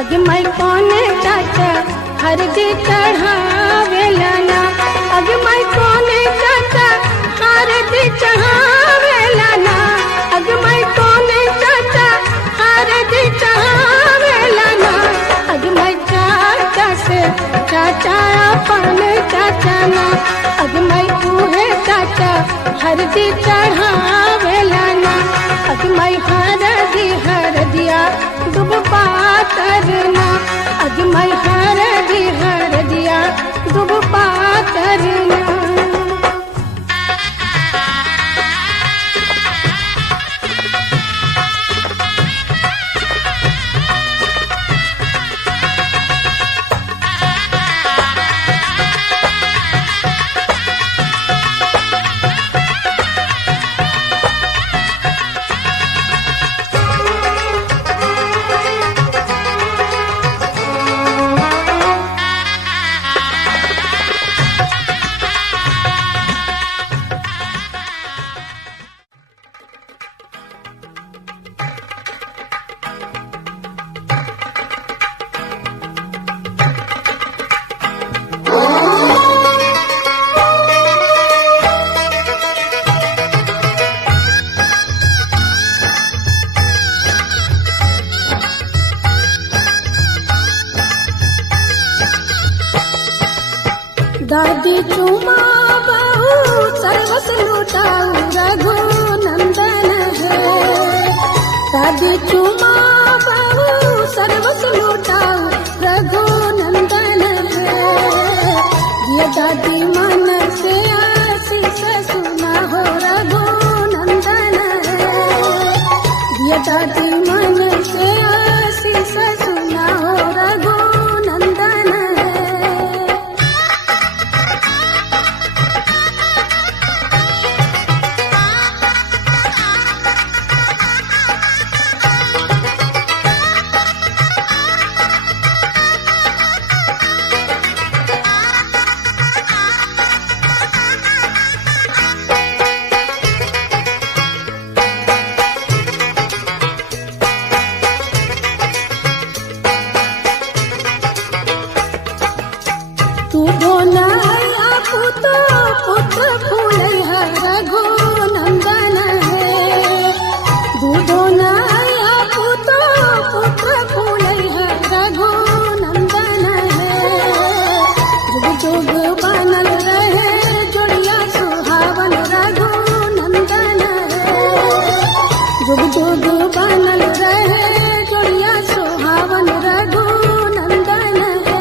अग मैं कौने चाचा हरदी चढ़ावेला ना, अग मैं कौने चाचा हरदी चढ़ावेला ना, अग मैं कौने चाचा हरदी चढ़ावेला ना, अग मैं चाचा से चाचा अपन चाचा ना, अग मैं उहे चाचा हरदी चढ़ावेला ना, अग मैं हरदिया दुब पातरना, अग मैं हरदिया दुब पातरना। दादी चुमा बहु सर्वस लुटाऊ रघुनंदन है, दादी चुमा बहु सर्वस लुटाऊ रघुनंदन है, ये दादी मन से आशीष सुना हो रघुनंदन है, ये दादी मन से आशीष सुना हो रघुनंदन है। तू बोलाया पुत्र पुत्र फूलैया रघुनंदन है, दूधो नया पुत्र पुत्र फूलैया रघुनंदन है, जुग जुग बनल रहे जोड़िया सुहावन रघुनंदन है, जुग जुग बनल रहे जोड़िया सुहावन रघुनंदन है।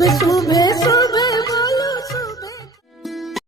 बिट्टू